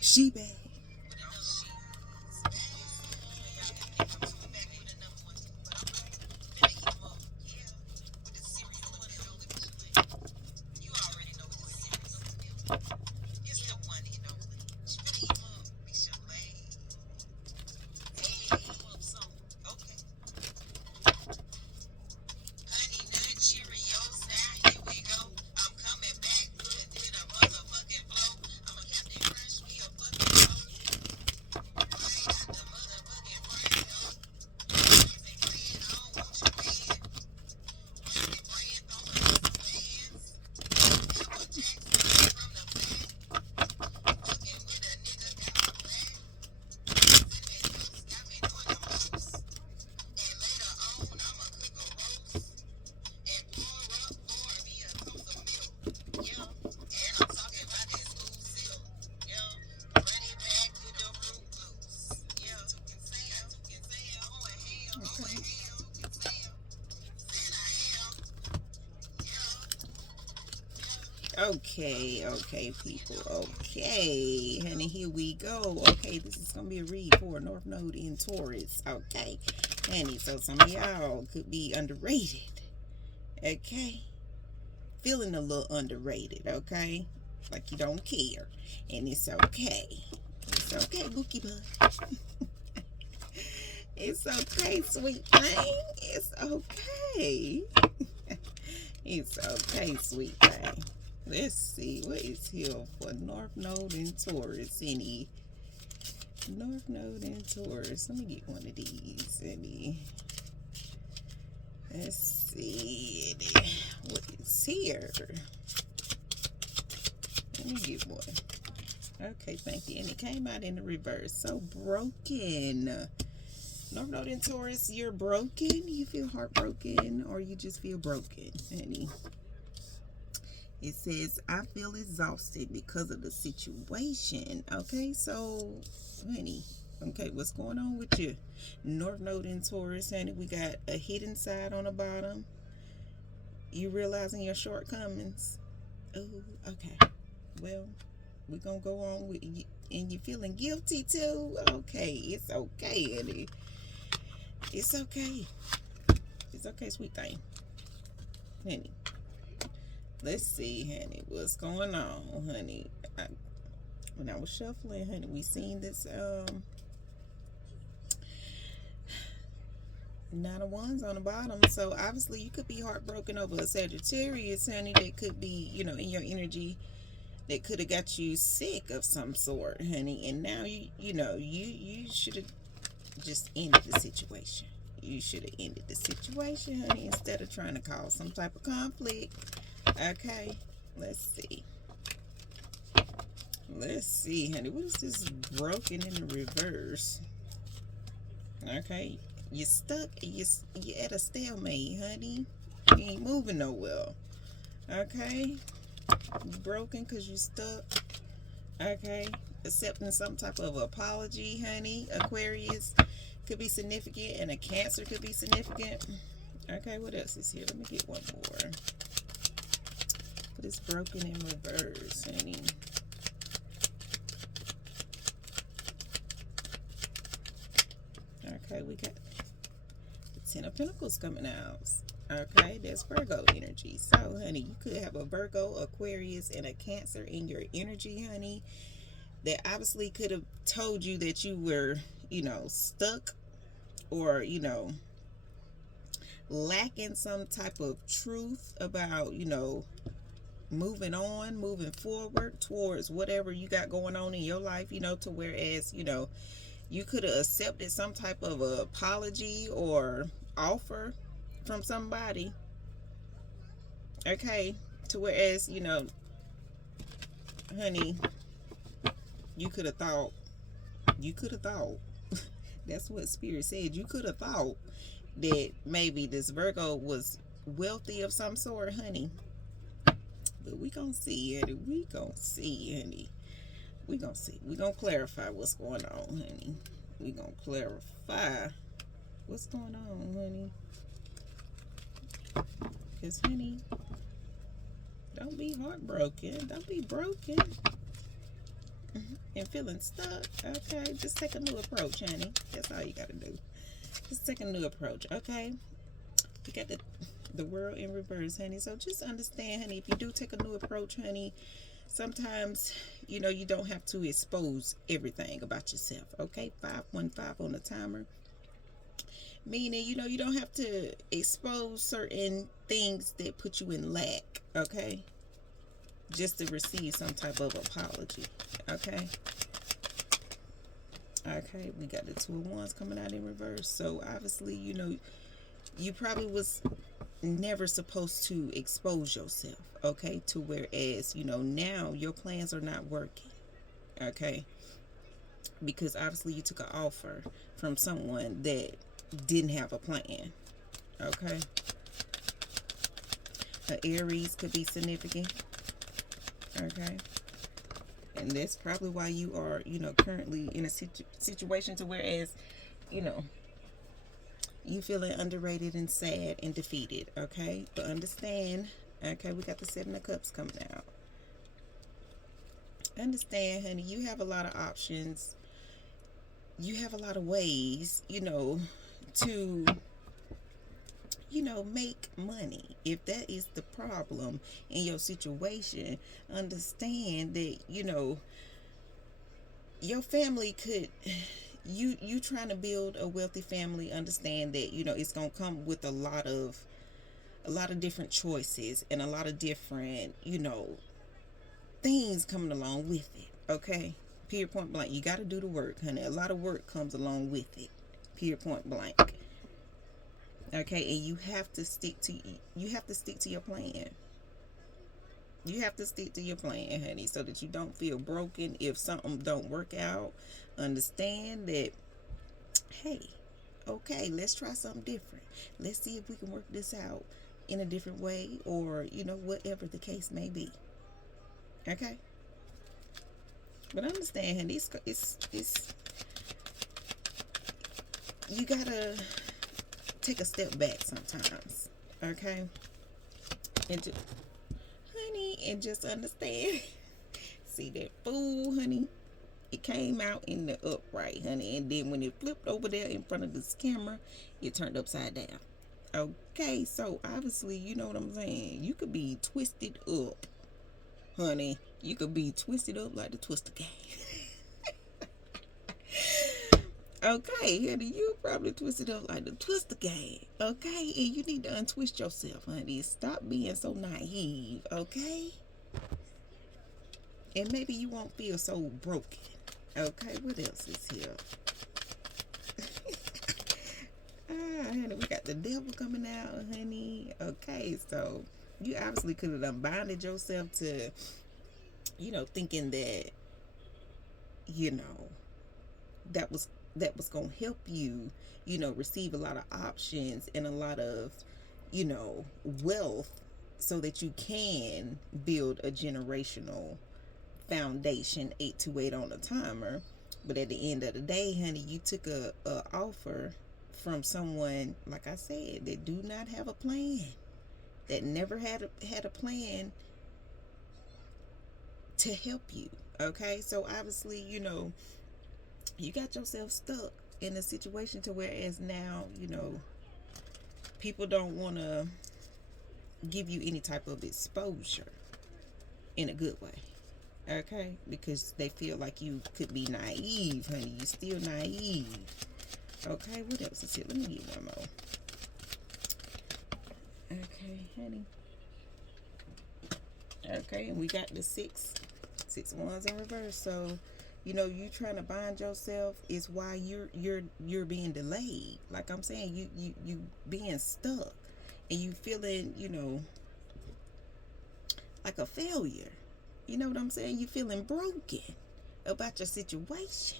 She bad. Okay, people. Okay, honey, here we go. Okay, this is gonna be a read for North Node in Taurus. Okay, honey, so some of y'all could be underrated. Okay, feeling a little underrated. Okay, like you don't care, and it's okay. It's okay, Bookie Bud. It's okay, sweet thing. It's okay. It's okay, sweet thing. Let's see what is here for North Node and Taurus. Any North Node and Taurus. Let me get one of these. Any. Let's see what is here. Let me get one. Okay, thank you. And it came out in the reverse. So broken. North Node and Taurus, you're broken. You feel heartbroken, or you just feel broken, honey. It says, I feel exhausted because of the situation. Okay, so, honey, okay, what's going on with you? North Node in Taurus, honey, we got a hidden side on the bottom. You realizing your shortcomings. Oh, okay. Well, we're going to go on with you. And you feeling guilty too? Okay, it's okay, honey. It's okay. It's okay, sweet thing. Honey. Let's see, honey, what's going on, honey. When I was shuffling, honey, we seen this Nine of Wands on the bottom. So obviously you could be heartbroken over a Sagittarius, honey, that could be, you know, in your energy, that could have got you sick of some sort, honey. And now you should have just ended the situation. You should have ended the situation, honey, instead of trying to cause some type of conflict. Okay, let's see. Let's see, honey. What is this broken in the reverse? Okay, you're stuck. You're at a stalemate, honey. You ain't moving nowhere. Okay, you broken because you're stuck. Okay, accepting some type of apology, honey. Aquarius could be significant, and a Cancer could be significant. Okay, what else is here? Let me get one more. But it's broken in reverse, honey. Okay, we got the Ten of Pentacles coming out. Okay, that's Virgo energy. So, honey, you could have a Virgo, Aquarius, and a Cancer in your energy, honey, that obviously could have told you that you were, stuck, or, lacking some type of truth about, moving on, moving forward towards whatever you got going on in your life, to whereas, you could have accepted some type of apology or offer from somebody. Okay, to whereas, honey, you could have thought, that's what Spirit said, you could have thought that maybe this Virgo was wealthy of some sort, honey. But we gonna see, honey. We gonna see, honey. We gonna see. We gonna clarify what's going on, honey. We gonna clarify what's going on, honey. Cause, honey, don't be heartbroken. Don't be broken. and feeling stuck, okay, just take a new approach, honey. That's all you gotta do. Just take a new approach, okay? You got the world in reverse, honey. So just understand, honey, if you do take a new approach, honey, sometimes, you don't have to expose everything about yourself, okay? 515 on the timer. Meaning, you don't have to expose certain things that put you in lack, okay? Just to receive some type of apology, okay? Okay, we got the 2 of Wands coming out in reverse. So obviously, you probably was never supposed to expose yourself, okay? To whereas, now your plans are not working, okay? Because obviously you took an offer from someone that didn't have a plan, okay? An Aries could be significant, okay? And that's probably why you are, currently in a situation to whereas, you feeling underrated and sad and defeated, okay? But understand, okay, we got the 7 of Cups coming out. Understand, honey, you have a lot of options. You have a lot of ways, to, make money. If that is the problem in your situation, understand that, your family could, you trying to build a wealthy family, understand that, it's going to come with a lot of different choices and a lot of different, things coming along with it, okay? Period, point blank. You got to do the work, honey. A lot of work comes along with it. Period, point blank. Okay, and you have to stick to your plan. You have to stick to your plan, honey, so that you don't feel broken if something don't work out. Understand that, hey, okay, let's try something different. Let's see if we can work this out in a different way, or whatever the case may be. Okay. But understand, honey, it's you gotta take a step back sometimes, okay? And just, honey, and just understand. See that fool, honey? It came out in the upright, honey, and then when it flipped over there in front of this camera, it turned upside down. Okay, so obviously, you know what I'm saying. You could be twisted up, honey. You could be twisted up like the Twister Gang. Okay, honey, you probably twisted up like the Twister Gang. Okay, and you need to untwist yourself, honey. Stop being so naive, okay? And maybe you won't feel so broken. Okay, what else is here? Honey, we got the devil coming out, honey. Okay, so you obviously could have unbinded yourself to, thinking that, that was going to help you, receive a lot of options and a lot of, wealth so that you can build a generational foundation. 828 on the timer. But at the end of the day, honey, you took a offer from someone, like I said, that do not have a plan, that never had a plan to help you. Okay, so obviously, you got yourself stuck in a situation to whereas now, people don't want to give you any type of exposure in a good way. Okay, because they feel like you could be naive, honey. You still naive. Okay, what else is here? Let me get one more. Okay, honey. Okay, and we got the 6 of Wands in reverse. So, you trying to bind yourself is why you're being delayed. Like I'm saying, you being stuck, and you feeling, like a failure. You know what I'm saying? You feeling broken about your situation.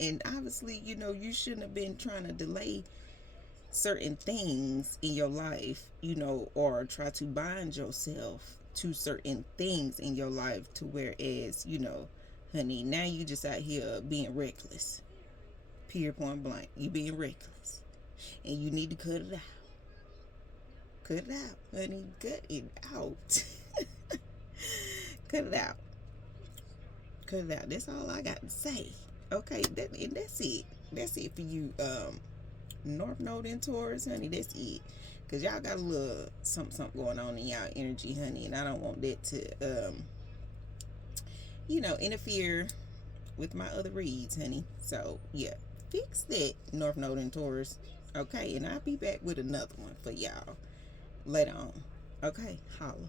And obviously, you shouldn't have been trying to delay certain things in your life, or try to bind yourself to certain things in your life to whereas, honey, now you just out here being reckless. Period, point blank. You being reckless. And you need to cut it out. Cut it out, honey. Cut it out. Cut it out. Cut it out. That's all I got to say. Okay, and that's it. That's it for you, North Node in Taurus, honey. That's it. Cause y'all got a little something going on in y'all energy, honey, and I don't want that to interfere with my other reads, honey. So yeah, fix that, North Node in Taurus. Okay, and I'll be back with another one for y'all later on. Okay, holla.